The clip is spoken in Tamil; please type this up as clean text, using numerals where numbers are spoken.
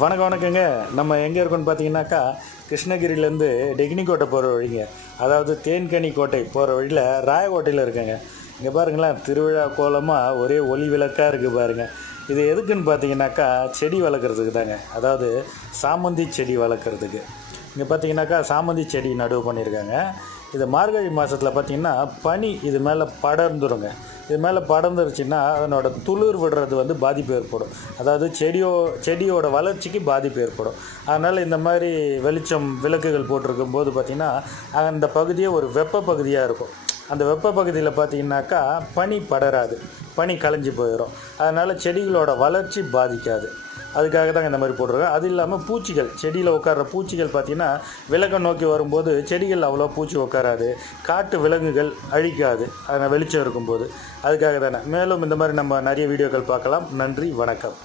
வணக்கங்க. நம்ம எங்கே இருக்கோம்னு பார்த்தீங்கன்னாக்கா, கிருஷ்ணகிரியிலேருந்து டெக்னிக்கோட்டை போகிற வழிங்க. அதாவது தேன்கனி கோட்டை போகிற வழியில் ராயக்கோட்டையில் இருக்குங்க. இங்கே பாருங்களேன், திருவிழா கோலமாக ஒரே ஒளி விளக்காக இருக்குது பாருங்கள். இது எதுக்குன்னு பார்த்தீங்கன்னாக்கா, செடி வளர்க்குறதுக்கு தாங்க. அதாவது சாமந்தி செடி வளர்க்குறதுக்கு. இங்கே பார்த்தீங்கன்னாக்கா சாமந்தி செடி நடவு பண்ணியிருக்காங்க. இது மார்கழி மாதத்தில் பார்த்திங்கன்னா பனி இது மேலே படர்ந்துருங்க. இது மேலே படர்ந்துருச்சுன்னா அதனோட துளிர் விடுறது பாதிப்பு ஏற்படும். அதாவது செடியோட வளர்ச்சிக்கு பாதிப்பு ஏற்படும். அதனால் இந்த மாதிரி வெளிச்சம் விளக்குகள் போட்டிருக்கும் போது பார்த்திங்கன்னா அந்த பகுதியே ஒரு வெப்ப பகுதியாக இருக்கும். அந்த வெப்ப பகுதியில் பார்த்திங்கனாக்கா பனி படராது, பனி கலைஞ்சி போயிடும். அதனால் செடிகளோட வளர்ச்சி பாதிக்காது. அதுக்காக தாங்க இந்த மாதிரி போட்டிருக்கோம். அது இல்லாமல் பூச்சிகள், செடியில் உட்கார்ற பூச்சிகள் பார்த்திங்கன்னா விளக்கை நோக்கி வரும்போது செடிகள் அவ்வளோ பூச்சி உட்காராது, காட்டு விலங்குகள் அழிக்காது அதில் வெளிச்சம் இருக்கும்போது. அதுக்காக தானே. மேலும் இந்த மாதிரி நம்ம நிறைய வீடியோக்கள் பார்க்கலாம். நன்றி, வணக்கம்.